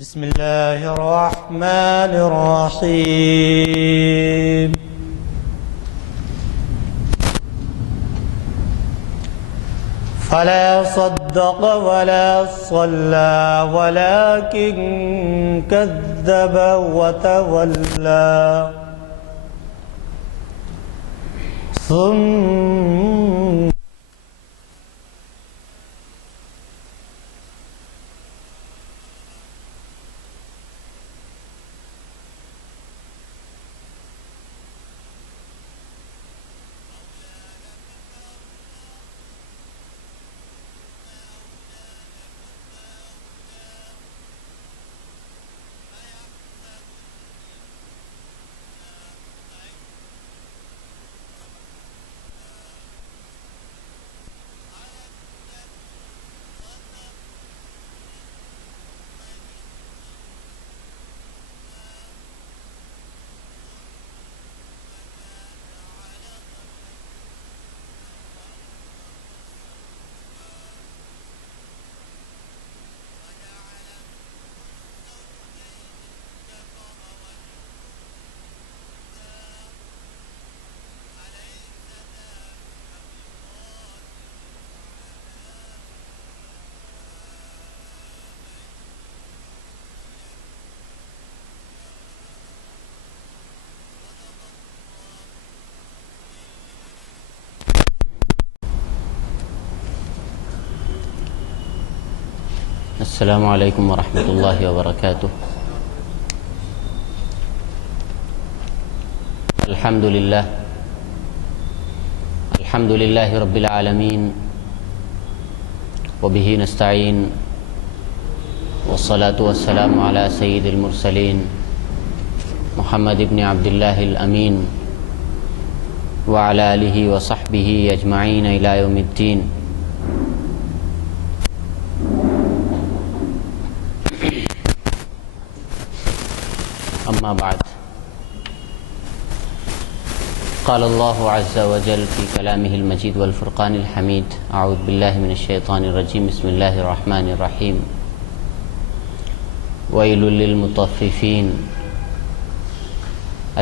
بسم الله الرحمن الرحيم فلا صدق ولا صلى ولكن كذب وتولى ثم السلام علیکم ورحمۃ اللہ وبرکاتہ. الحمد للہ رب العالمین وبہ نستعین والصلاة والسلام علی سید المرسلین محمد ابن عبد اللہ الامین وعلی آلہ وصحبہ اجمعین الی یوم الدین. اما بعد، قال اللہ عز وجل فی کلامہ المجید والفرقان الحمید. اعوذ باللہ من الشیطان الرجیم. بسم اللہ الرحمن الرحیم. ویل للمطففین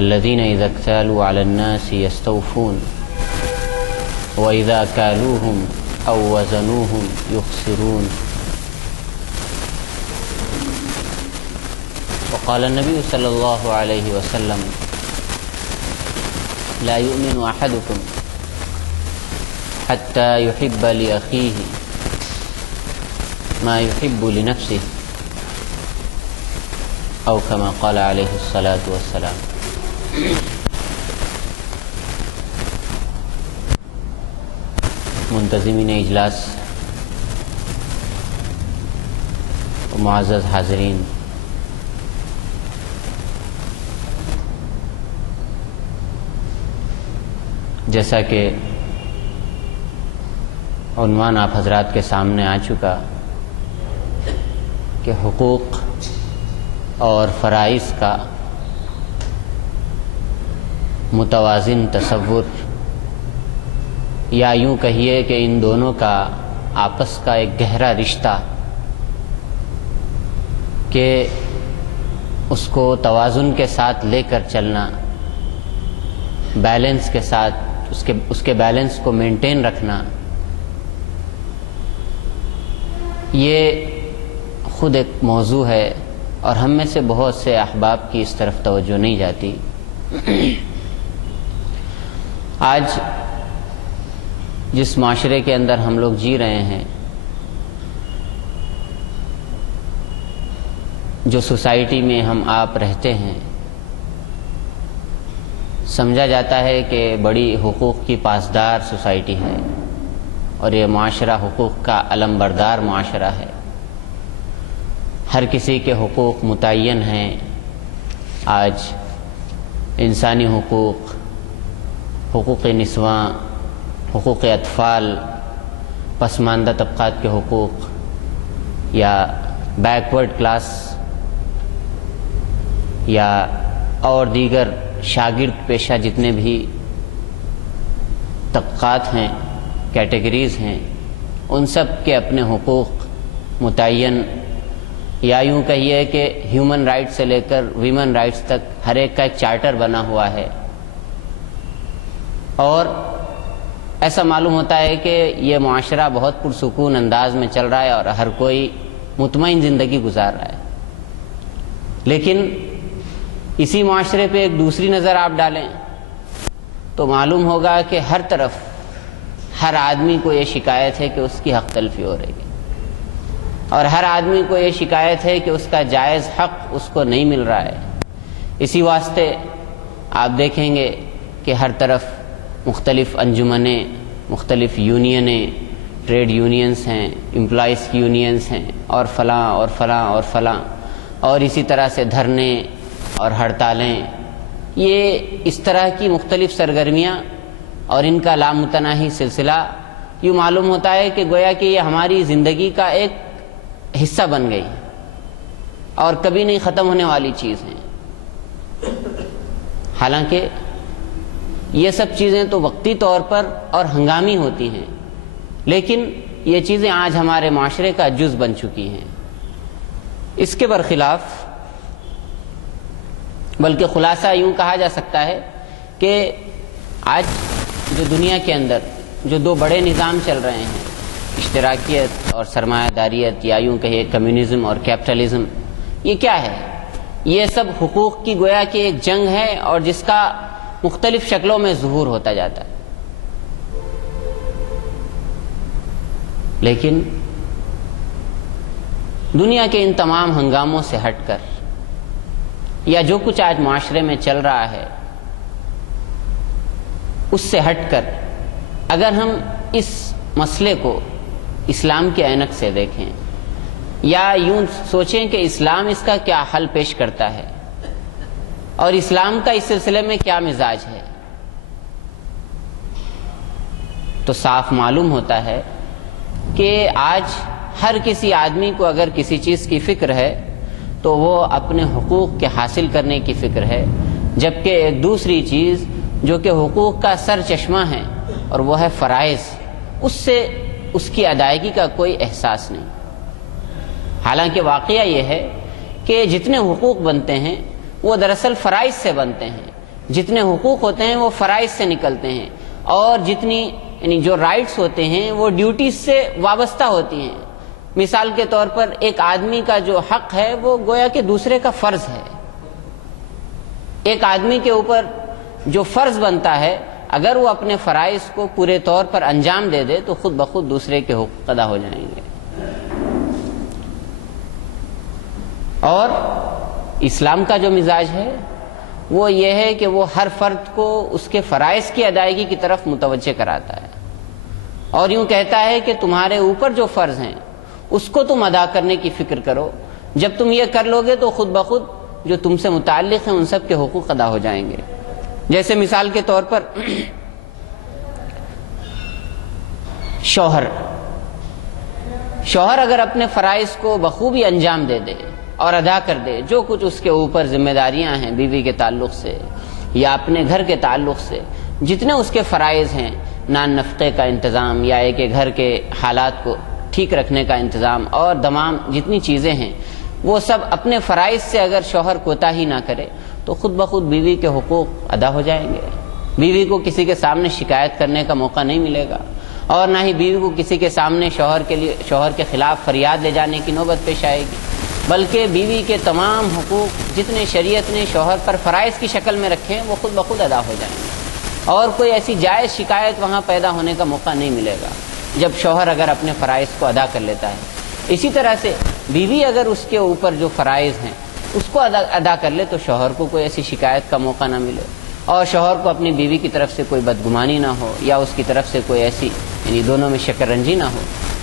الذین اذا اکتالوا علی الناس یستوفون واذا کالوہم او وزنوہم یخسرون. وقال النبی صلی اللہ علیہ وسلم لا يؤمن احدكم حتى يحب لأخيه ما يحب لنفسه او كما قال علیہ الصلاة والسلام. منتظمین اجلاس و معزز حاضرین، جیسا کہ عنوان آپ حضرات کے سامنے آ چکا کہ حقوق اور فرائض کا متوازن تصور، یا یوں کہیے کہ ان دونوں کا آپس کا ایک گہرا رشتہ، کہ اس کو توازن کے ساتھ لے کر چلنا، بیلنس کے ساتھ اس کے بیلنس کو مینٹین رکھنا، یہ خود ایک موضوع ہے اور ہم میں سے بہت سے احباب کی اس طرف توجہ نہیں جاتی. آج جس معاشرے کے اندر ہم لوگ جی رہے ہیں، جو سوسائٹی میں ہم آپ رہتے ہیں، سمجھا جاتا ہے کہ بڑی حقوق کی پاسدار سوسائٹی ہے اور یہ معاشرہ حقوق کا علم بردار معاشرہ ہے. ہر کسی کے حقوق متعین ہیں. آج انسانی حقوق، حقوق نسواں، حقوق اطفال، پسماندہ طبقات کے حقوق، یا بیکورڈ کلاس، یا اور دیگر شاگرد پیشہ جتنے بھی طبقات ہیں، کیٹیگریز ہیں، ان سب کے اپنے حقوق متعین یا یوں کہیے کہ ہیومن رائٹ سے لے کر ویمن رائٹس تک ہر ایک کا ایک چارٹر بنا ہوا ہے، اور ایسا معلوم ہوتا ہے کہ یہ معاشرہ بہت پرسکون انداز میں چل رہا ہے اور ہر کوئی مطمئن زندگی گزار رہا ہے۔ لیکن اسی معاشرے پہ ایک دوسری نظر آپ ڈالیں تو معلوم ہوگا کہ ہر طرف ہر آدمی کو یہ شکایت ہے کہ اس کی حق تلفی ہو رہی ہے، اور ہر آدمی کو یہ شکایت ہے کہ اس کا جائز حق اس کو نہیں مل رہا ہے۔ اسی واسطے آپ دیکھیں گے کہ ہر طرف مختلف انجمنیں، مختلف یونینیں، ٹریڈ یونینز ہیں، امپلائیز کی یونینز ہیں، اور فلاں اور فلاں اور فلاں، اور اسی طرح سے دھرنے اور ہڑتالیں، یہ اس طرح کی مختلف سرگرمیاں اور ان کا لامتناہی سلسلہ، یوں معلوم ہوتا ہے کہ گویا کہ یہ ہماری زندگی کا ایک حصہ بن گئی اور کبھی نہیں ختم ہونے والی چیز ہیں۔ حالانکہ یہ سب چیزیں تو وقتی طور پر اور ہنگامی ہوتی ہیں، لیکن یہ چیزیں آج ہمارے معاشرے کا جز بن چکی ہیں۔ اس کے برخلاف، بلکہ خلاصہ یوں کہا جا سکتا ہے کہ آج جو دنیا کے اندر جو دو بڑے نظام چل رہے ہیں، اشتراکیت اور سرمایہ داریت، یا یوں کہیے کمیونزم اور کیپٹلزم، یہ کیا ہے؟ یہ سب حقوق کی گویا کہ ایک جنگ ہے، اور جس کا مختلف شکلوں میں ظہور ہوتا جاتا ہے۔ لیکن دنیا کے ان تمام ہنگاموں سے ہٹ کر، یا جو کچھ آج معاشرے میں چل رہا ہے اس سے ہٹ کر، اگر ہم اس مسئلے کو اسلام کے عینک سے دیکھیں، یا یوں سوچیں کہ اسلام اس کا کیا حل پیش کرتا ہے اور اسلام کا اس سلسلے میں کیا مزاج ہے، تو صاف معلوم ہوتا ہے کہ آج ہر کسی آدمی کو اگر کسی چیز کی فکر ہے تو وہ اپنے حقوق کے حاصل کرنے کی فکر ہے، جبکہ ایک دوسری چیز جو کہ حقوق کا سر چشمہ ہے اور وہ ہے فرائض، اس سے اس کی ادائیگی کا کوئی احساس نہیں۔ حالانکہ واقعہ یہ ہے کہ جتنے حقوق بنتے ہیں وہ دراصل فرائض سے بنتے ہیں، جتنے حقوق ہوتے ہیں وہ فرائض سے نکلتے ہیں، اور جتنی یعنی جو رائٹس ہوتے ہیں وہ ڈیوٹیز سے وابستہ ہوتی ہیں۔ مثال کے طور پر ایک آدمی کا جو حق ہے وہ گویا کہ دوسرے کا فرض ہے۔ ایک آدمی کے اوپر جو فرض بنتا ہے، اگر وہ اپنے فرائض کو پورے طور پر انجام دے دے تو خود بخود دوسرے کے حقوق ادا ہو جائیں گے۔ اور اسلام کا جو مزاج ہے وہ یہ ہے کہ وہ ہر فرد کو اس کے فرائض کی ادائیگی کی طرف متوجہ کراتا ہے، اور یوں کہتا ہے کہ تمہارے اوپر جو فرض ہیں اس کو تم ادا کرنے کی فکر کرو، جب تم یہ کر لو گے تو خود بخود جو تم سے متعلق ہیں ان سب کے حقوق ادا ہو جائیں گے۔ جیسے مثال کے طور پر شوہر اگر اپنے فرائض کو بخوبی انجام دے دے اور ادا کر دے، جو کچھ اس کے اوپر ذمہ داریاں ہیں بیوی کے تعلق سے یا اپنے گھر کے تعلق سے، جتنے اس کے فرائض ہیں، نان نفقے کا انتظام یا ایک گھر کے حالات کو ٹھیک رکھنے کا انتظام اور تمام جتنی چیزیں ہیں، وہ سب اپنے فرائض سے اگر شوہر کوتاہی نہ کرے تو خود بخود بیوی کے حقوق ادا ہو جائیں گے۔ بیوی کو کسی کے سامنے شکایت کرنے کا موقع نہیں ملے گا، اور نہ ہی بیوی کو کسی کے سامنے شوہر کے خلاف فریاد لے جانے کی نوبت پیش آئے گی، بلکہ بیوی کے تمام حقوق جتنے شریعت نے شوہر پر فرائض کی شکل میں رکھے ہیں وہ خود بخود ادا ہو جائیں گے، اور کوئی ایسی جائز شکایت وہاں پیدا ہونے کا موقع نہیں ملے گا جب شوہر اگر اپنے فرائض کو ادا کر لیتا ہے۔ اسی طرح سے بیوی اگر اس کے اوپر جو فرائض ہیں اس کو ادا کر لے تو شوہر کو کوئی ایسی شکایت کا موقع نہ ملے، اور شوہر کو اپنی بیوی کی طرف سے کوئی بدگمانی نہ ہو یا اس کی طرف سے کوئی ایسی یعنی دونوں میں شکر رنجی نہ ہو۔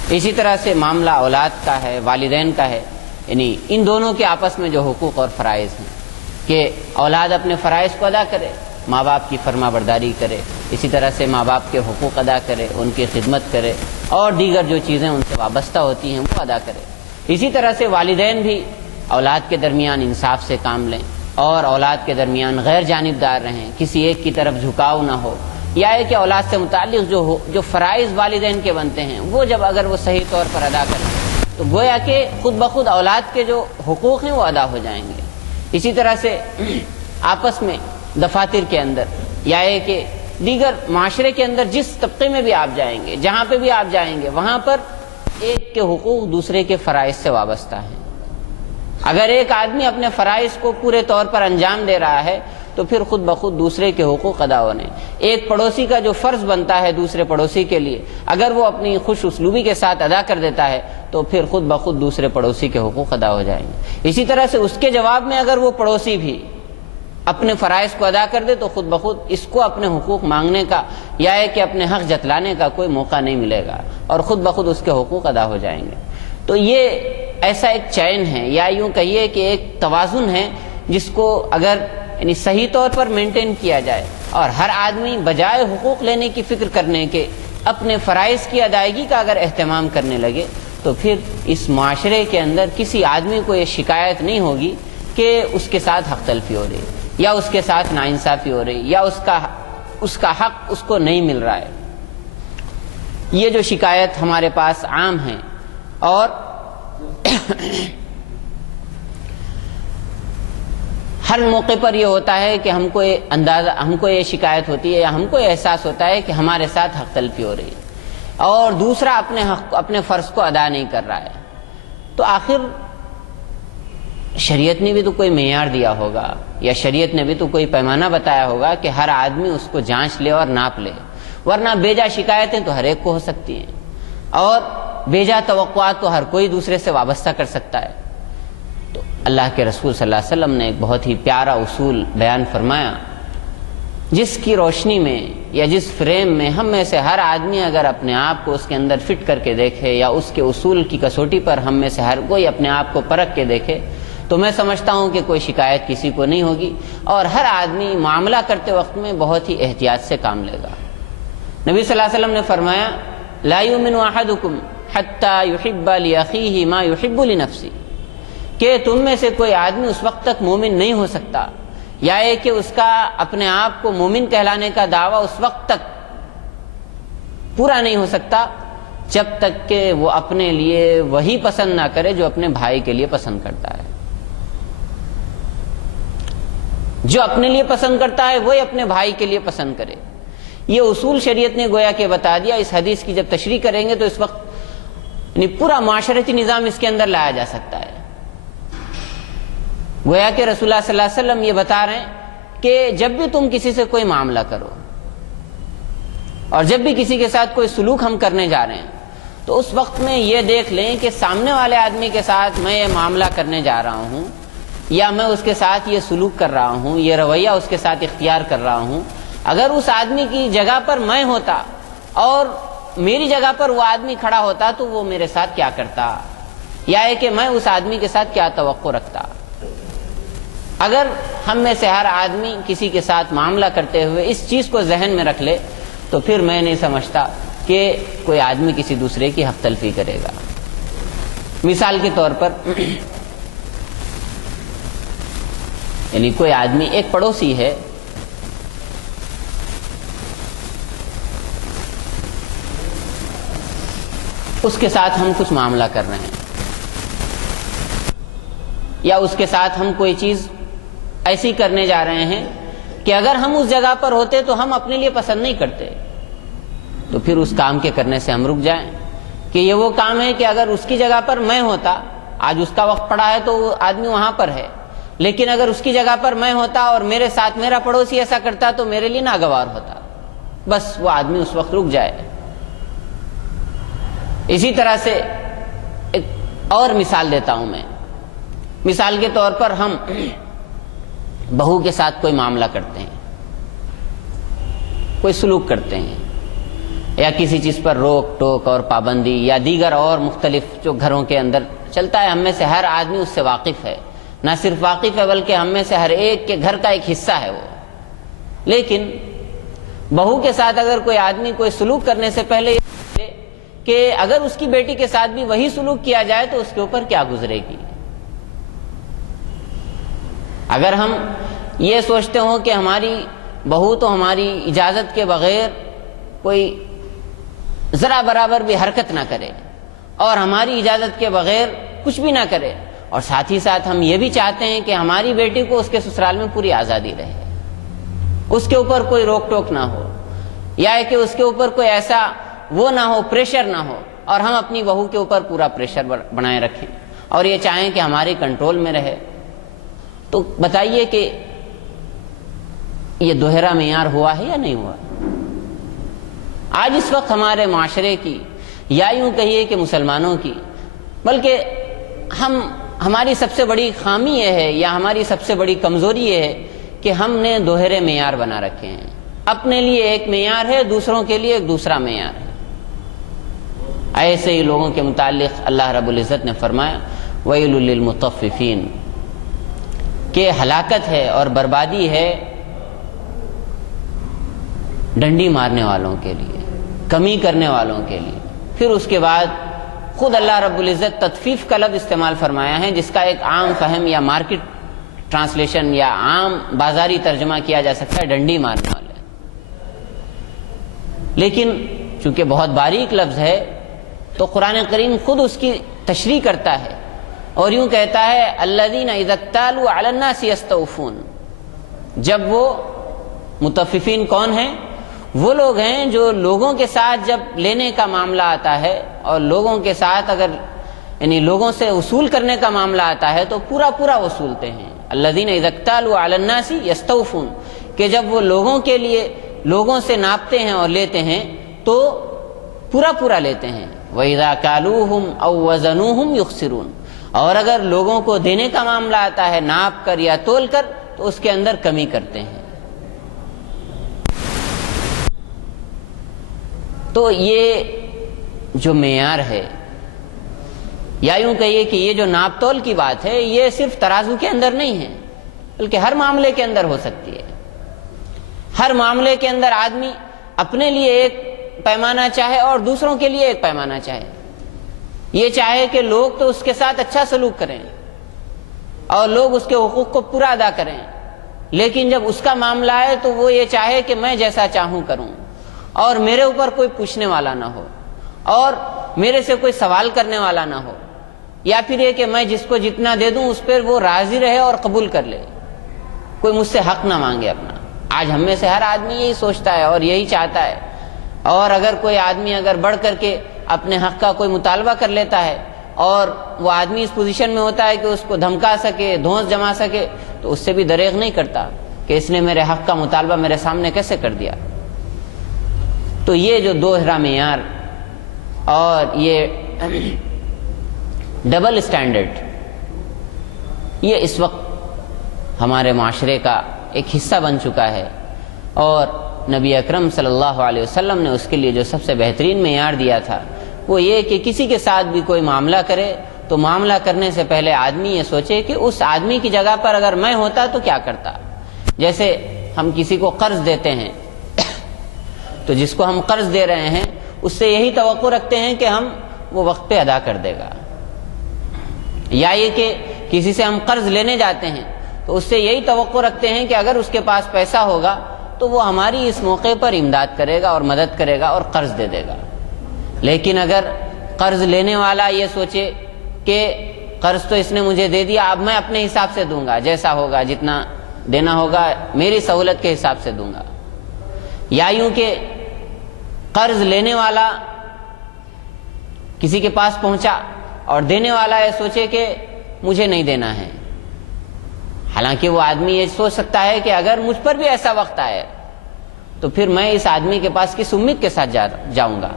اسی طرح سے معاملہ اولاد کا ہے، والدین کا ہے، یعنی ان دونوں کے آپس میں جو حقوق اور فرائض ہیں کہ اولاد اپنے فرائض کو ادا کرے، ماں باپ کی فرما برداری کرے، اسی طرح سے ماں باپ کے حقوق ادا کرے، ان کی خدمت کرے، اور دیگر جو چیزیں ان سے وابستہ ہوتی ہیں وہ ادا کرے۔ اسی طرح سے والدین بھی اولاد کے درمیان انصاف سے کام لیں اور اولاد کے درمیان غیر جانبدار رہیں، کسی ایک کی طرف جھکاؤ نہ ہو، یا ہے کہ اولاد سے متعلق جو فرائض والدین کے بنتے ہیں وہ جب اگر وہ صحیح طور پر ادا کریں تو گویا کہ خود بخود اولاد کے جو حقوق ہیں وہ ادا ہو جائیں گے۔ اسی طرح سے آپس میں دفاتر کے اندر یا یہ کہ دیگر معاشرے کے اندر جس طبقے میں بھی آپ جائیں گے، جہاں پہ بھی آپ جائیں گے، وہاں پر ایک کے حقوق دوسرے کے فرائض سے وابستہ ہیں۔ اگر ایک آدمی اپنے فرائض کو پورے طور پر انجام دے رہا ہے تو پھر خود بخود دوسرے کے حقوق ادا ہونے۔ ایک پڑوسی کا جو فرض بنتا ہے دوسرے پڑوسی کے لیے، اگر وہ اپنی خوش اسلوبی کے ساتھ ادا کر دیتا ہے تو پھر خود بخود دوسرے پڑوسی کے حقوق ادا ہو جائیں گے۔ اسی طرح سے اس کے جواب میں اگر وہ پڑوسی بھی اپنے فرائض کو ادا کر دے تو خود بخود اس کو اپنے حقوق مانگنے کا یا ہے کہ اپنے حق جتلانے کا کوئی موقع نہیں ملے گا اور خود بخود اس کے حقوق ادا ہو جائیں گے۔ تو یہ ایسا ایک چین ہے یا یوں کہیے کہ ایک توازن ہے جس کو اگر یعنی صحیح طور پر مینٹین کیا جائے اور ہر آدمی بجائے حقوق لینے کی فکر کرنے کے اپنے فرائض کی ادائیگی کا اگر اہتمام کرنے لگے تو پھر اس معاشرے کے اندر کسی آدمی کو یہ شکایت نہیں ہوگی کہ اس کے ساتھ حق تلفی ہو رہی یا اس کے ساتھ ناانصافی ہو رہی یا اس کا حق اس کو نہیں مل رہا ہے۔ یہ جو شکایت ہمارے پاس عام ہیں اور ہر موقع پر یہ ہوتا ہے کہ ہم کو یہ شکایت ہوتی ہے یا ہم کو یہ احساس ہوتا ہے کہ ہمارے ساتھ حق تلفی ہو رہی ہے اور دوسرا اپنے فرض کو ادا نہیں کر رہا ہے۔ تو آخر شریعت نے بھی تو کوئی معیار دیا ہوگا یا شریعت نے بھی تو کوئی پیمانہ بتایا ہوگا کہ ہر آدمی اس کو جانچ لے اور ناپ لے، ورنہ بیجا شکایتیں تو ہر ایک کو ہو سکتی ہیں اور بیجا توقعات تو ہر کوئی دوسرے سے وابستہ کر سکتا ہے۔ تو اللہ کے رسول صلی اللہ علیہ وسلم نے ایک بہت ہی پیارا اصول بیان فرمایا جس کی روشنی میں یا جس فریم میں ہم میں سے ہر آدمی اگر اپنے آپ کو اس کے اندر فٹ کر کے دیکھے یا اس کے اصول کی کسوٹی پر ہم میں سے ہر کوئی اپنے آپ کو پرکھ کے دیکھے تو میں سمجھتا ہوں کہ کوئی شکایت کسی کو نہیں ہوگی اور ہر آدمی معاملہ کرتے وقت میں بہت ہی احتیاط سے کام لے گا۔ نبی صلی اللہ علیہ وسلم نے فرمایا لا یؤمن احدکم حتی یحب لاخیہ ما یحب لنفسہ، کہ تم میں سے کوئی آدمی اس وقت تک مومن نہیں ہو سکتا یا یہ کہ اس کا اپنے آپ کو مومن کہلانے کا دعویٰ اس وقت تک پورا نہیں ہو سکتا جب تک کہ وہ اپنے لیے وہی پسند نہ کرے جو اپنے بھائی کے لیے پسند کرتا ہے۔ جو اپنے لیے پسند کرتا ہے وہی اپنے بھائی کے لیے پسند کرے۔ یہ اصول شریعت نے گویا کہ بتا دیا۔ اس حدیث کی جب تشریح کریں گے تو اس وقت یعنی پورا معاشرتی نظام اس کے اندر لایا جا سکتا ہے۔ گویا کہ رسول اللہ صلی اللہ علیہ وسلم یہ بتا رہے ہیں کہ جب بھی تم کسی سے کوئی معاملہ کرو اور جب بھی کسی کے ساتھ کوئی سلوک ہم کرنے جا رہے ہیں تو اس وقت میں یہ دیکھ لیں کہ سامنے والے آدمی کے ساتھ میں یہ معاملہ کرنے جا رہا ہوں یا میں اس کے ساتھ یہ سلوک کر رہا ہوں، یہ رویہ اس کے ساتھ اختیار کر رہا ہوں، اگر اس آدمی کی جگہ پر میں ہوتا اور میری جگہ پر وہ آدمی کھڑا ہوتا تو وہ میرے ساتھ کیا کرتا یا ہے کہ میں اس آدمی کے ساتھ کیا توقع رکھتا۔ اگر ہم میں سے ہر آدمی کسی کے ساتھ معاملہ کرتے ہوئے اس چیز کو ذہن میں رکھ لے تو پھر میں نہیں سمجھتا کہ کوئی آدمی کسی دوسرے کی حق تلفی کرے گا۔ مثال کے طور پر یعنی کوئی آدمی ایک پڑوسی ہے، اس کے ساتھ ہم کچھ معاملہ کر رہے ہیں یا اس کے ساتھ ہم کوئی چیز ایسی کرنے جا رہے ہیں کہ اگر ہم اس جگہ پر ہوتے تو ہم اپنے لیے پسند نہیں کرتے، تو پھر اس کام کے کرنے سے ہم رک جائیں کہ یہ وہ کام ہے کہ اگر اس کی جگہ پر میں ہوتا، آج اس کا وقت پڑا ہے تو وہ آدمی وہاں پر ہے، لیکن اگر اس کی جگہ پر میں ہوتا اور میرے ساتھ میرا پڑوسی ایسا کرتا تو میرے لیے ناگوار ہوتا، بس وہ آدمی اس وقت رک جائے۔ اسی طرح سے ایک اور مثال دیتا ہوں میں۔ مثال کے طور پر ہم بہو کے ساتھ کوئی معاملہ کرتے ہیں، کوئی سلوک کرتے ہیں یا کسی چیز پر روک ٹوک اور پابندی یا دیگر اور مختلف جو گھروں کے اندر چلتا ہے، ہم میں سے ہر آدمی اس سے واقف ہے، نہ صرف واقف ہے بلکہ ہم میں سے ہر ایک کے گھر کا ایک حصہ ہے وہ۔ لیکن بہو کے ساتھ اگر کوئی آدمی کوئی سلوک کرنے سے پہلے کہ اگر اس کی بیٹی کے ساتھ بھی وہی سلوک کیا جائے تو اس کے اوپر کیا گزرے گی۔ اگر ہم یہ سوچتے ہوں کہ ہماری بہو تو ہماری اجازت کے بغیر کوئی ذرا برابر بھی حرکت نہ کرے اور ہماری اجازت کے بغیر کچھ بھی نہ کرے، اور ساتھ ہی ساتھ ہم یہ بھی چاہتے ہیں کہ ہماری بیٹی کو اس کے سسرال میں پوری آزادی رہے، اس کے اوپر کوئی روک ٹوک نہ ہو، یا کہ اس کے اوپر کوئی ایسا وہ نہ ہو، پریشر نہ ہو، اور ہم اپنی بہو کے اوپر پورا پریشر بنائے رکھیں اور یہ چاہیں کہ ہمارے کنٹرول میں رہے۔ تو بتائیے کہ یہ دوہرا معیار ہوا ہے یا نہیں ہوا؟ آج اس وقت ہمارے معاشرے کی، یا یوں کہیے کہ مسلمانوں کی، بلکہ ہماری سب سے بڑی خامی یہ ہے یا ہماری سب سے بڑی کمزوری یہ ہے کہ ہم نے دوہرے معیار بنا رکھے ہیں۔ اپنے لیے ایک معیار ہے، دوسروں کے لیے ایک دوسرا معیار ہے۔ ایسے ہی لوگوں کے متعلق اللہ رب العزت نے فرمایا وَيْلٌ لِّلْمُطَفِّفِينَ، کہ ہلاکت ہے اور بربادی ہے ڈنڈی مارنے والوں کے لیے، کمی کرنے والوں کے لیے۔ پھر اس کے بعد خود اللہ رب العزت تطفیف کا لفظ استعمال فرمایا ہے، جس کا ایک عام فہم یا مارکیٹ ٹرانسلیشن یا عام بازاری ترجمہ کیا جا سکتا ہے ڈنڈی مارنے والے، لیکن چونکہ بہت باریک لفظ ہے تو قرآن کریم خود اس کی تشریح کرتا ہے اور یوں کہتا ہے الذین اذا اکتالوا علی الناس یستوفون۔ جب وہ مطففین کون ہیں؟ وہ لوگ ہیں جو لوگوں کے ساتھ جب لینے کا معاملہ آتا ہے اور لوگوں کے ساتھ اگر یعنی لوگوں سے وصول کرنے کا معاملہ آتا ہے تو پورا پورا وصولتے ہیں۔ الذین اذا اکتالوا علی الناس یستوفون، کہ جب وہ لوگوں کے لیے لوگوں سے ناپتے ہیں اور لیتے ہیں تو پورا پورا لیتے ہیں۔ وَإِذَا كَالُوهُمْ أَوْ وَزَنُوهُمْ يُخْسِرُونَ، اور اگر لوگوں کو دینے کا معاملہ آتا ہے ناپ کر یا تول کر تو اس کے اندر کمی کرتے ہیں۔ تو یہ جو معیار ہے، یا یوں کہیے کہ یہ جو ناپ تول کی بات ہے، یہ صرف ترازو کے اندر نہیں ہے بلکہ ہر معاملے کے اندر ہو سکتی ہے۔ ہر معاملے کے اندر آدمی اپنے لیے ایک پیمانہ چاہے اور دوسروں کے لیے ایک پیمانہ چاہے۔ یہ چاہے کہ لوگ تو اس کے ساتھ اچھا سلوک کریں اور لوگ اس کے حقوق کو پورا ادا کریں، لیکن جب اس کا معاملہ آئے تو وہ یہ چاہے کہ میں جیسا چاہوں کروں اور میرے اوپر کوئی پوچھنے والا نہ ہو اور میرے سے کوئی سوال کرنے والا نہ ہو، یا پھر یہ کہ میں جس کو جتنا دے دوں اس پر وہ راضی رہے اور قبول کر لے، کوئی مجھ سے حق نہ مانگے اپنا۔ آج ہم میں سے ہر آدمی یہی سوچتا ہے اور یہی چاہتا ہے، اور اگر کوئی آدمی اگر بڑھ کر کے اپنے حق کا کوئی مطالبہ کر لیتا ہے اور وہ آدمی اس پوزیشن میں ہوتا ہے کہ اس کو دھمکا سکے، دھونس جما سکے، تو اس سے بھی دریغ نہیں کرتا کہ اس نے میرے حق کا مطالبہ میرے سامنے کیسے کر دیا۔ تو یہ جو دوہرا معیار اور یہ ڈبل اسٹینڈرڈ، یہ اس وقت ہمارے معاشرے کا ایک حصہ بن چکا ہے، اور نبی اکرم صلی اللہ علیہ وسلم نے اس کے لیے جو سب سے بہترین معیار دیا تھا وہ یہ کہ کسی کے ساتھ بھی کوئی معاملہ کرے تو معاملہ کرنے سے پہلے آدمی یہ سوچے کہ اس آدمی کی جگہ پر اگر میں ہوتا تو کیا کرتا۔ جیسے ہم کسی کو قرض دیتے ہیں تو جس کو ہم قرض دے رہے ہیں اس سے یہی توقع رکھتے ہیں کہ ہم وہ وقت پہ ادا کر دے گا، یا یہ کہ کسی سے ہم قرض لینے جاتے ہیں تو اس سے یہی توقع رکھتے ہیں کہ اگر اس کے پاس پیسہ ہوگا تو وہ ہماری اس موقع پر امداد کرے گا اور مدد کرے گا اور قرض دے دے گا۔ لیکن اگر قرض لینے والا یہ سوچے کہ قرض تو اس نے مجھے دے دیا، اب میں اپنے حساب سے دوں گا، جیسا ہوگا جتنا دینا ہوگا میری سہولت کے حساب سے دوں گا، یا یوں کہ قرض لینے والا کسی کے پاس پہنچا اور دینے والا یہ سوچے کہ مجھے نہیں دینا ہے، حالانکہ وہ آدمی یہ سوچ سکتا ہے کہ اگر مجھ پر بھی ایسا وقت آئے تو پھر میں اس آدمی کے پاس کس امید کے ساتھ جاؤں گا۔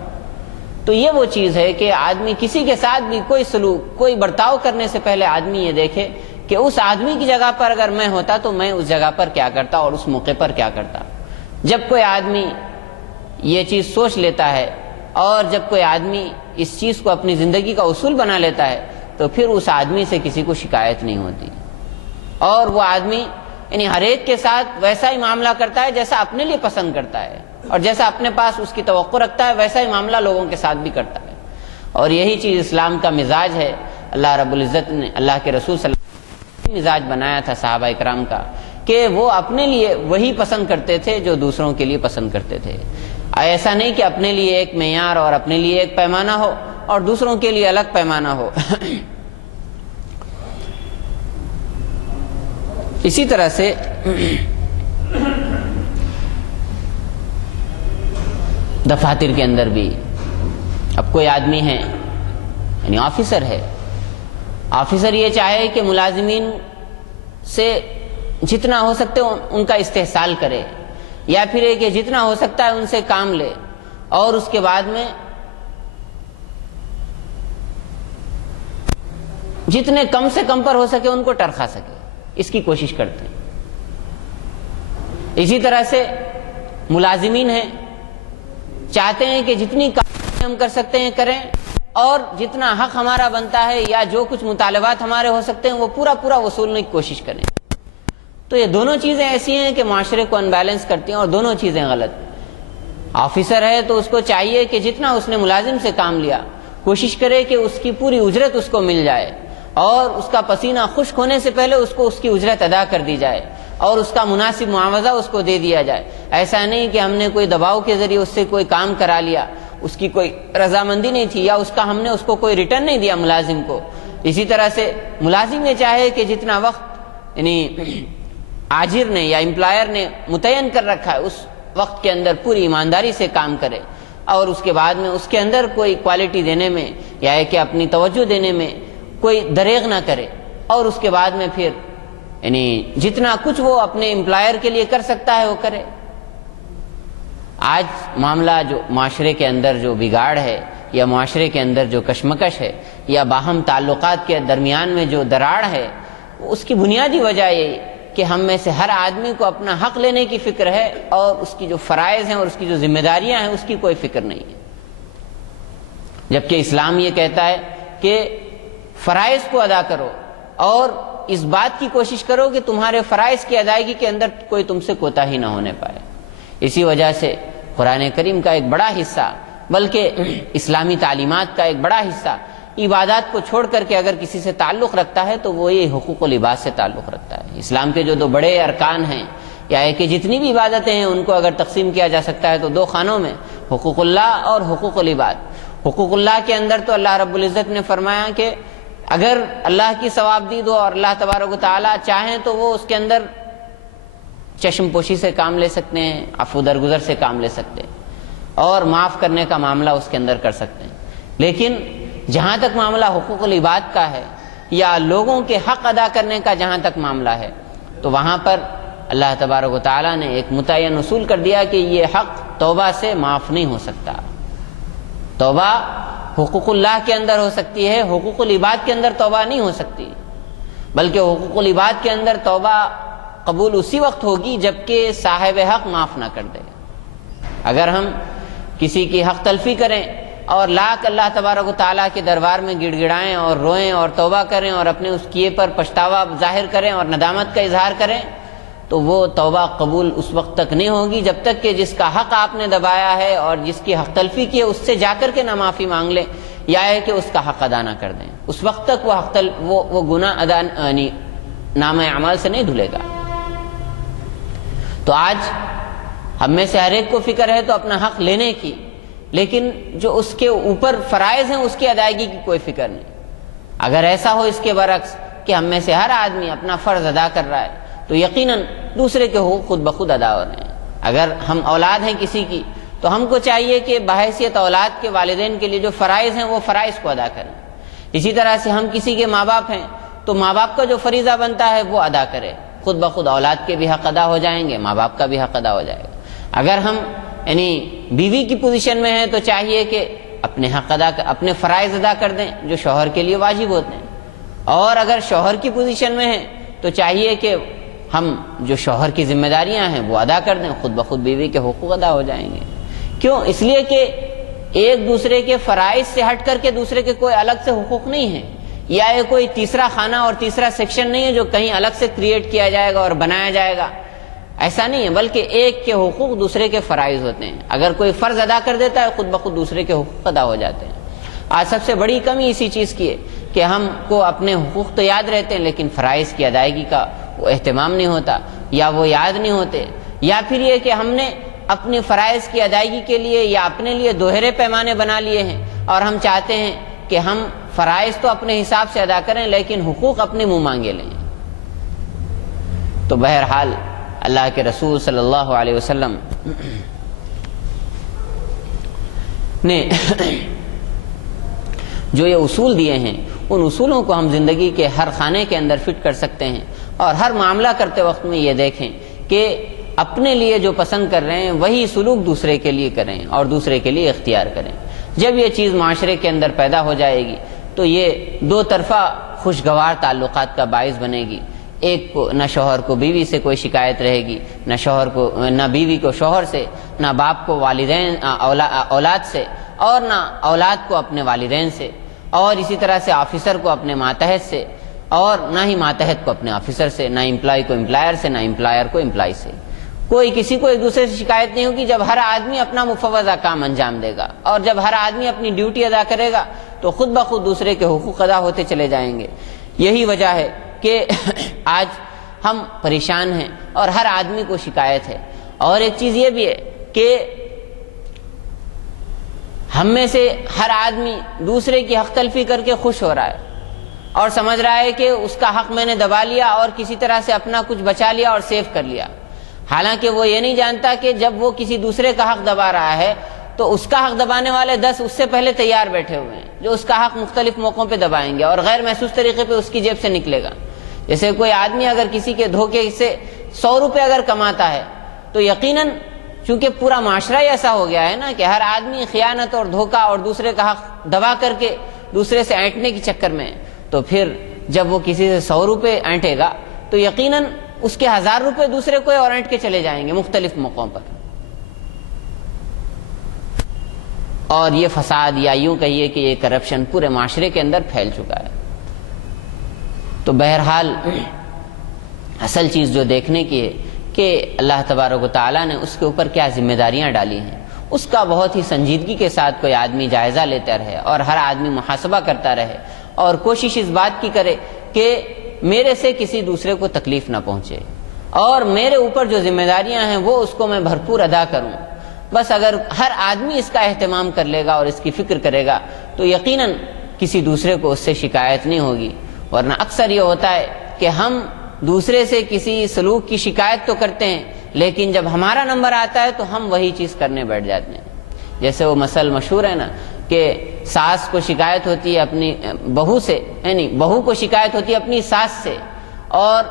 تو یہ وہ چیز ہے کہ آدمی کسی کے ساتھ بھی کوئی سلوک، کوئی برتاؤ کرنے سے پہلے آدمی یہ دیکھے کہ اس آدمی کی جگہ پر اگر میں ہوتا تو میں اس جگہ پر کیا کرتا اور اس موقع پر کیا کرتا۔ جب کوئی آدمی یہ چیز سوچ لیتا ہے اور جب کوئی آدمی اس چیز کو اپنی زندگی کا اصول بنا لیتا ہے تو پھر اس آدمی سے کسی کو شکایت نہیں ہوتی، اور وہ آدمی یعنی ہر ایک کے ساتھ ویسا ہی معاملہ کرتا ہے جیسا اپنے لیے پسند کرتا ہے، اور جیسا اپنے پاس اس کی توقع رکھتا ہے ویسا ہی معاملہ لوگوں کے ساتھ بھی کرتا ہے۔ اور یہی چیز اسلام کا مزاج ہے۔ اللہ رب العزت نے اللہ کے رسول صلی اللہ علیہ وسلم مزاج بنایا تھا صحابہ اکرام کا کہ وہ اپنے لیے وہی پسند کرتے تھے جو دوسروں کے لیے پسند کرتے تھے۔ ایسا نہیں کہ اپنے لیے ایک معیار اور اپنے لیے ایک پیمانہ ہو اور دوسروں کے لیے الگ پیمانہ ہو۔ اسی طرح سے دفاتر کے اندر بھی اب کوئی آدمی ہے، یعنی آفیسر ہے، آفیسر یہ چاہے کہ ملازمین سے جتنا ہو سکتے ان کا استحصال کرے، یا پھر یہ کہ جتنا ہو سکتا ہے ان سے کام لے، اور اس کے بعد میں جتنے کم سے کم پر ہو سکے ان کو ٹرخا سکے، اس کی کوشش کرتے ہیں۔ اسی طرح سے ملازمین ہیں، چاہتے ہیں کہ جتنی کام ہم کر سکتے ہیں کریں، اور جتنا حق ہمارا بنتا ہے یا جو کچھ مطالبات ہمارے ہو سکتے ہیں وہ پورا پورا وصولنے کی کوشش کریں۔ تو یہ دونوں چیزیں ایسی ہیں کہ معاشرے کو انبیلنس کرتی ہیں، اور دونوں چیزیں غلط ہیں۔ آفیسر ہے تو اس کو چاہیے کہ جتنا اس نے ملازم سے کام لیا کوشش کرے کہ اس کی پوری اجرت اس کو مل جائے، اور اس کا پسینہ خشک ہونے سے پہلے اس کو اس کی اجرت ادا کر دی جائے، اور اس کا مناسب معاوضہ اس کو دے دیا جائے۔ ایسا نہیں کہ ہم نے کوئی دباؤ کے ذریعے اس سے کوئی کام کرا لیا، اس کی کوئی رضامندی نہیں تھی، یا ہم نے اس کو کوئی ریٹرن نہیں دیا ملازم کو۔ اسی طرح سے ملازم یہ چاہے کہ جتنا وقت یعنی آجر نے یا امپلائر نے متعین کر رکھا ہے اس وقت کے اندر پوری ایمانداری سے کام کرے، اور اس کے بعد میں اس کے اندر کوئی کوالٹی دینے میں یا کہ اپنی توجہ دینے میں کوئی دریغ نہ کرے، اور اس کے بعد میں پھر یعنی جتنا کچھ وہ اپنے امپلائر کے لیے کر سکتا ہے وہ کرے۔ آج معاملہ جو معاشرے کے اندر جو بگاڑ ہے، یا معاشرے کے اندر جو کشمکش ہے، یا باہم تعلقات کے درمیان میں جو دراڑ ہے، اس کی بنیادی وجہ یہ کہ ہم میں سے ہر آدمی کو اپنا حق لینے کی فکر ہے، اور اس کی جو فرائض ہیں اور اس کی جو ذمہ داریاں ہیں اس کی کوئی فکر نہیں ہے۔ جبکہ اسلام یہ کہتا ہے کہ فرائض کو ادا کرو، اور اس بات کی کوشش کرو کہ تمہارے فرائض کی ادائیگی کے اندر کوئی تم سے کوتاہی نہ ہونے پائے۔ اسی وجہ سے قرآن کریم کا ایک بڑا حصہ، بلکہ اسلامی تعلیمات کا ایک بڑا حصہ عبادات کو چھوڑ کر کے اگر کسی سے تعلق رکھتا ہے تو وہ یہ حقوق العباد سے تعلق رکھتا ہے۔ اسلام کے جو دو بڑے ارکان ہیں، یا کہ جتنی بھی عبادتیں ہیں ان کو اگر تقسیم کیا جا سکتا ہے تو دو خانوں میں، حقوق اللہ اور حقوق العباد۔ حقوق اللہ کے اندر تو اللہ رب العزت نے فرمایا کہ اگر اللہ کی ثواب دید ہو اور اللہ تبارک و تعالیٰ چاہیں تو وہ اس کے اندر چشم پوشی سے کام لے سکتے ہیں، عفو درگزر سے کام لے سکتے ہیں، اور معاف کرنے کا معاملہ اس کے اندر کر سکتے ہیں۔ لیکن جہاں تک معاملہ حقوق العباد کا ہے، یا لوگوں کے حق ادا کرنے کا جہاں تک معاملہ ہے، تو وہاں پر اللہ تبارک و تعالیٰ نے ایک متعین اصول کر دیا کہ یہ حق توبہ سے معاف نہیں ہو سکتا۔ توبہ حقوق اللہ کے اندر ہو سکتی ہے، حقوق العباد کے اندر توبہ نہیں ہو سکتی، بلکہ حقوق العباد کے اندر توبہ قبول اسی وقت ہوگی جبکہ صاحب حق معاف نہ کر دے۔ اگر ہم کسی کی حق تلفی کریں اور لاکھ اللہ تبارک و تعالیٰ کے دربار میں گڑ گڑائیں اور روئیں اور توبہ کریں اور اپنے اس کیے پر پچھتاوا ظاہر کریں اور ندامت کا اظہار کریں، تو وہ توبہ قبول اس وقت تک نہیں ہوگی جب تک کہ جس کا حق آپ نے دبایا ہے اور جس کی حق تلفی کی ہے اس سے جا کر کے نہ معافی مانگ لیں، یا ہے کہ اس کا حق ادا نہ کر دیں۔ اس وقت تک وہ گناہ ادا یعنی نامہ اعمال سے نہیں دھلے گا۔ تو آج ہم میں سے ہر ایک کو فکر ہے تو اپنا حق لینے کی، لیکن جو اس کے اوپر فرائض ہیں اس کی ادائیگی کی کوئی فکر نہیں۔ اگر ایسا ہو اس کے برعکس کہ ہم میں سے ہر آدمی اپنا فرض ادا کر رہا ہے تو یقیناً دوسرے کے حقوق خود بخود ادا ہو رہے ہیں۔ اگر ہم اولاد ہیں کسی کی تو ہم کو چاہیے کہ بحیثیت اولاد کے والدین کے لیے جو فرائض ہیں وہ فرائض کو ادا کریں۔ اسی طرح سے ہم کسی کے ماں باپ ہیں تو ماں باپ کا جو فریضہ بنتا ہے وہ ادا کرے، خود بخود اولاد کے بھی حق ادا ہو جائیں گے، ماں باپ کا بھی حق ادا ہو جائے گا۔ اگر ہم یعنی بیوی کی پوزیشن میں ہیں تو چاہیے کہ اپنے حق اپنے فرائض ادا کر دیں جو شوہر کے لیے واجب ہوتے ہیں، اور اگر شوہر کی پوزیشن میں ہیں تو چاہیے کہ ہم جو شوہر کی ذمہ داریاں ہیں وہ ادا کر دیں، خود بخود بیوی کے حقوق ادا ہو جائیں گے۔ کیوں؟ اس لیے کہ ایک دوسرے کے فرائض سے ہٹ کر کے دوسرے کے کوئی الگ سے حقوق نہیں ہیں، یا یہ کوئی تیسرا خانہ اور تیسرا سیکشن نہیں ہے جو کہیں الگ سے کریٹ کیا جائے گا اور بنایا جائے گا، ایسا نہیں ہے، بلکہ ایک کے حقوق دوسرے کے فرائض ہوتے ہیں۔ اگر کوئی فرض ادا کر دیتا ہے خود بخود دوسرے کے حقوق ادا ہو جاتے ہیں۔ آج سب سے بڑی کمی اسی چیز کی ہے کہ ہم کو اپنے حقوق تو یاد رہتے ہیں لیکن فرائض کی ادائیگی کا وہ اہتمام نہیں ہوتا، یا وہ یاد نہیں ہوتے، یا پھر یہ کہ ہم نے اپنے فرائض کی ادائیگی کے لیے یا اپنے لیے دوہرے پیمانے بنا لیے ہیں، اور ہم چاہتے ہیں کہ ہم فرائض تو اپنے حساب سے ادا کریں لیکن حقوق اپنے منہ مانگے لیں۔ تو بہرحال اللہ کے رسول صلی اللہ علیہ وسلم نے جو یہ اصول دیے ہیں، ان اصولوں کو ہم زندگی کے ہر خانے کے اندر فٹ کر سکتے ہیں، اور ہر معاملہ کرتے وقت میں یہ دیکھیں کہ اپنے لیے جو پسند کر رہے ہیں وہی سلوک دوسرے کے لیے کریں اور دوسرے کے لیے اختیار کریں۔ جب یہ چیز معاشرے کے اندر پیدا ہو جائے گی تو یہ دو طرفہ خوشگوار تعلقات کا باعث بنے گی۔ ایک کو نہ شوہر کو بیوی سے کوئی شکایت رہے گی، نہ بیوی کو شوہر سے، نہ باپ کو والدین اولاد سے، اور نہ اولاد کو اپنے والدین سے، اور اسی طرح سے آفیسر کو اپنے ماتحت سے، اور نہ ہی ماتحت کو اپنے آفیسر سے، نہ امپلائی کو امپلائر سے، نہ امپلائر کو امپلائی سے۔ کوئی کسی کو ایک دوسرے سے شکایت نہیں ہوگی جب ہر آدمی اپنا مفوضہ کام انجام دے گا، اور جب ہر آدمی اپنی ڈیوٹی ادا کرے گا تو خود بخود دوسرے کے حقوق ادا ہوتے چلے جائیں گے۔ یہی وجہ ہے کہ آج ہم پریشان ہیں اور ہر آدمی کو شکایت ہے۔ اور ایک چیز یہ بھی ہے کہ ہم میں سے ہر آدمی دوسرے کی حق تلفی کر کے خوش ہو رہا ہے اور سمجھ رہا ہے کہ اس کا حق میں نے دبا لیا اور کسی طرح سے اپنا کچھ بچا لیا اور سیو کر لیا، حالانکہ وہ یہ نہیں جانتا کہ جب وہ کسی دوسرے کا حق دبا رہا ہے تو اس کا حق دبانے والے 10 اس سے پہلے تیار بیٹھے ہوئے ہیں جو اس کا حق مختلف موقعوں پہ دبائیں گے اور غیر محسوس طریقے پہ اس کی جیب سے نکلے گا۔ جیسے کوئی آدمی اگر کسی کے دھوکے سے 100 روپے اگر کماتا ہے تو یقیناً چونکہ پورا معاشرہ ہی ایسا ہو گیا ہے نا کہ ہر آدمی خیانت اور دھوکہ اور دوسرے کا حق دبا کر کے دوسرے سے اینٹنے کے چکر میں ہے، تو پھر جب وہ کسی سے 100 روپے اینٹے گا تو یقیناً اس کے 1000 روپے دوسرے کو اور اینٹ کے چلے جائیں گے مختلف موقعوں پر۔ اور یہ فساد یا یوں کہیے کہ یہ کرپشن پورے معاشرے کے اندر پھیل چکا ہے۔ تو بہرحال اصل چیز جو دیکھنے کی ہے کہ اللہ تبارک و تعالیٰ نے اس کے اوپر کیا ذمہ داریاں ڈالی ہیں، اس کا بہت ہی سنجیدگی کے ساتھ کوئی آدمی جائزہ لیتا رہے اور ہر آدمی محاسبہ کرتا رہے اور کوشش اس بات کی کرے کہ میرے سے کسی دوسرے کو تکلیف نہ پہنچے اور میرے اوپر جو ذمہ داریاں ہیں وہ اس کو میں بھرپور ادا کروں۔ بس اگر ہر آدمی اس کا اہتمام کر لے گا اور اس کی فکر کرے گا تو یقیناً کسی دوسرے کو اس سے شکایت نہیں ہوگی، ورنہ اکثر یہ ہوتا ہے کہ ہم دوسرے سے کسی سلوک کی شکایت تو کرتے ہیں لیکن جب ہمارا نمبر آتا ہے تو ہم وہی چیز کرنے بیٹھ جاتے ہیں۔ جیسے وہ مثل مشہور ہے نا کہ ساس کو شکایت ہوتی ہے اپنی بہو سے، یعنی بہو کو شکایت ہوتی ہے اپنی ساس سے، اور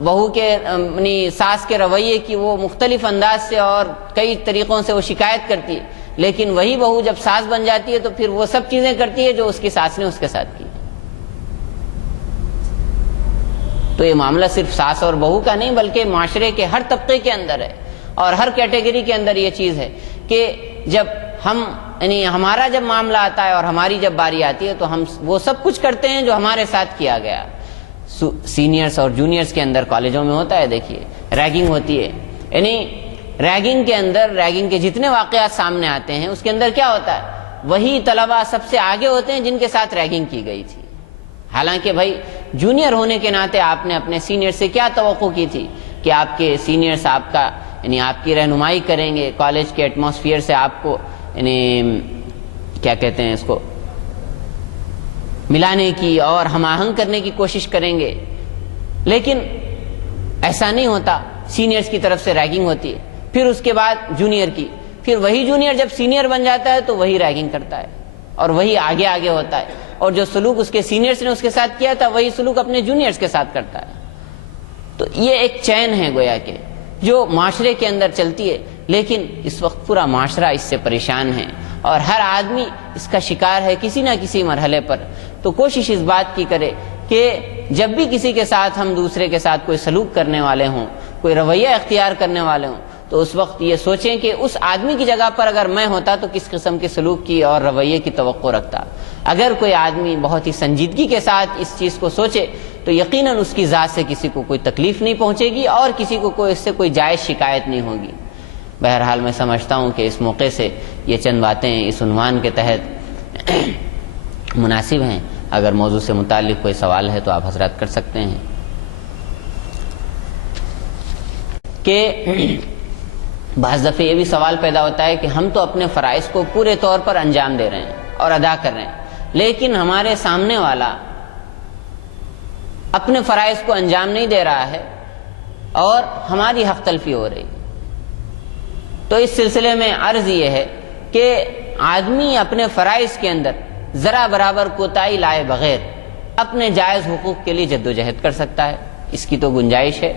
بہو کے اپنی ساس کے رویے کی وہ مختلف انداز سے اور کئی طریقوں سے وہ شکایت کرتی ہے، لیکن وہی بہو جب ساس بن جاتی ہے تو پھر وہ سب چیزیں کرتی ہے جو اس کی ساس نے اس کے ساتھ کی۔ تو یہ معاملہ صرف ساس اور بہو کا نہیں بلکہ معاشرے کے ہر طبقے کے اندر ہے اور ہر کیٹیگری کے اندر یہ چیز ہے کہ جب ہم یعنی ہمارا جب معاملہ آتا ہے اور ہماری جب باری آتی ہے تو ہم وہ سب کچھ کرتے ہیں جو ہمارے ساتھ کیا گیا۔ سینئرز اور جونیئرز کے اندر کالجوں میں ہوتا ہے، دیکھیے ریگنگ ہوتی ہے، یعنی ریگنگ کے اندر ریگنگ کے جتنے واقعات سامنے آتے ہیں اس کے اندر کیا ہوتا ہے، وہی طلبہ سب سے آگے ہوتے ہیں جن کے ساتھ ریگنگ کی گئی تھی۔ حالانکہ بھائی جونیئر ہونے کے ناطے آپ نے اپنے سینئر سے کیا توقع کی تھی کہ آپ کے سینئرز آپ کا یعنی آپ کی رہنمائی کریں گے، کالج کے ایٹماسفیئر سے آپ کو یعنی کیا کہتے ہیں اس کو ملانے کی اور ہم آہنگ کرنے کی کوشش کریں گے، لیکن ایسا نہیں ہوتا۔ سینئرز کی طرف سے ریگنگ ہوتی ہے، پھر اس کے بعد جونیئر کی، پھر وہی جونیئر جب سینئر بن جاتا ہے تو وہی ریگنگ کرتا ہے اور وہی آگے آگے ہوتا ہے، اور جو سلوک اس کے سینئرز نے اس کے ساتھ کیا تھا وہی سلوک اپنے جونیئرز کے ساتھ کرتا ہے۔ تو یہ ایک چین ہے گویا کہ جو معاشرے کے اندر چلتی ہے، لیکن اس وقت پورا معاشرہ اس سے پریشان ہے اور ہر آدمی اس کا شکار ہے کسی نہ کسی مرحلے پر۔ تو کوشش اس بات کی کرے کہ جب بھی کسی کے ساتھ ہم دوسرے کے ساتھ کوئی سلوک کرنے والے ہوں، کوئی رویہ اختیار کرنے والے ہوں، تو اس وقت یہ سوچیں کہ اس آدمی کی جگہ پر اگر میں ہوتا تو کس قسم کے سلوک کی اور رویے کی توقع رکھتا۔ اگر کوئی آدمی بہت ہی سنجیدگی کے ساتھ اس چیز کو سوچے تو یقیناً اس کی ذات سے کسی کو کوئی تکلیف نہیں پہنچے گی اور کسی کو اس سے کوئی جائز شکایت نہیں ہوگی۔ بہرحال میں سمجھتا ہوں کہ اس موقع سے یہ چند باتیں اس عنوان کے تحت مناسب ہیں۔ اگر موضوع سے متعلق کوئی سوال ہے تو آپ حضرات کر سکتے ہیں کہ بعض دفعہ یہ بھی سوال پیدا ہوتا ہے کہ ہم تو اپنے فرائض کو پورے طور پر انجام دے رہے ہیں اور ادا کر رہے ہیں، لیکن ہمارے سامنے والا اپنے فرائض کو انجام نہیں دے رہا ہے اور ہماری حق تلفی ہو رہی۔ تو اس سلسلے میں عرض یہ ہے کہ آدمی اپنے فرائض کے اندر ذرا برابر کوتاہی لائے بغیر اپنے جائز حقوق کے لیے جدوجہد کر سکتا ہے، اس کی تو گنجائش ہے،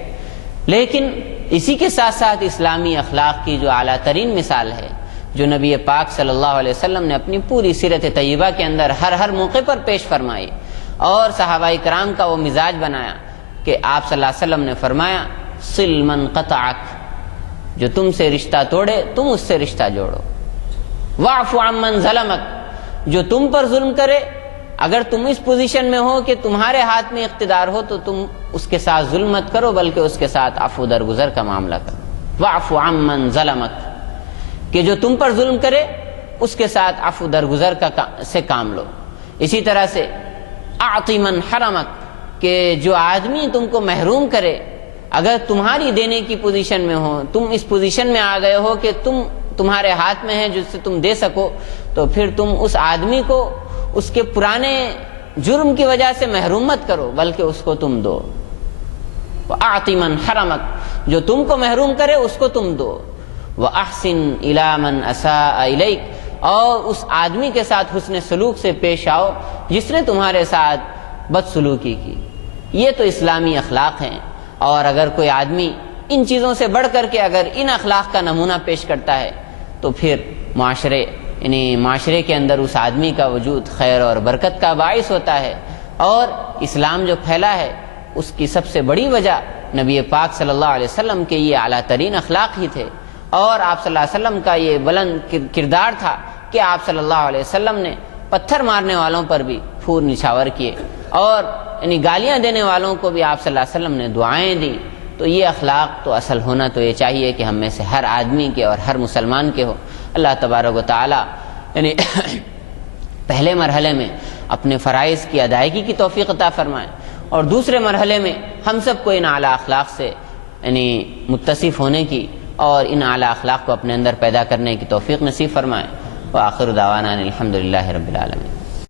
لیکن اسی کے ساتھ ساتھ اسلامی اخلاق کی جو اعلیٰ ترین مثال ہے، جو نبی پاک صلی اللہ علیہ وسلم نے اپنی پوری سیرت طیبہ کے اندر ہر موقع پر پیش فرمائی اور صحابہ کرام کا وہ مزاج بنایا کہ آپ صلی اللہ علیہ وسلم نے فرمایا صل من قطعک، جو تم سے رشتہ توڑے تم اس سے رشتہ جوڑو، واعف عمن ظلمک، جو تم پر ظلم کرے اگر تم اس پوزیشن میں ہو کہ تمہارے ہاتھ میں اقتدار ہو تو تم اس کے ساتھ ظلم مت کرو بلکہ اس کے ساتھ عفو درگزر کا معاملہ کرو، واعف عمن ظلمک، کہ جو تم پر ظلم کرے اس کے ساتھ عفو درگزر سے کام لو۔ اسی طرح سے اعطی من حرمک، کہ جو آدمی تم کو محروم کرے اگر تمہاری دینے کی پوزیشن میں ہو، تم اس پوزیشن میں آ گئے ہو کہ تمہارے ہاتھ میں ہے جس سے تم دے سکو، تو پھر تم اس آدمی کو اس کے پرانے جرم کی وجہ سے محروم مت کرو بلکہ اس کو تم دو۔ اعطی من حرمک، جو تم کو محروم کرے اس کو تم دو۔ واحسن الی من اساء الیک، اور اس آدمی کے ساتھ حسن سلوک سے پیش آؤ جس نے تمہارے ساتھ بدسلوکی کی۔ یہ تو اسلامی اخلاق ہیں، اور اگر کوئی آدمی ان چیزوں سے بڑھ کر کے اگر ان اخلاق کا نمونہ پیش کرتا ہے تو پھر معاشرے کے اندر اس آدمی کا وجود خیر اور برکت کا باعث ہوتا ہے، اور اسلام جو پھیلا ہے اس کی سب سے بڑی وجہ نبی پاک صلی اللہ علیہ وسلم کے یہ اعلیٰ ترین اخلاق ہی تھے، اور آپ صلی اللہ علیہ وسلم کا یہ بلند کردار تھا کہ آپ صلی اللہ علیہ وسلم نے پتھر مارنے والوں پر بھی پھور نچھاور کیے، اور گالیاں دینے والوں کو بھی آپ صلی اللہ علیہ وسلم نے دعائیں دی۔ تو یہ اخلاق تو اصل ہونا تو یہ چاہیے کہ ہم میں سے ہر آدمی کے اور ہر مسلمان کے ہو۔ اللہ تبارک و تعالی پہلے مرحلے میں اپنے فرائض کی ادائیگی کی توفیق عطا فرمائے، اور دوسرے مرحلے میں ہم سب کو ان اعلیٰ اخلاق سے متصف ہونے کی اور ان اعلیٰ اخلاق کو اپنے اندر پیدا کرنے کی توفیق نصیب فرمائے۔ وآخر دعوانا الحمدللہ رب العالمین۔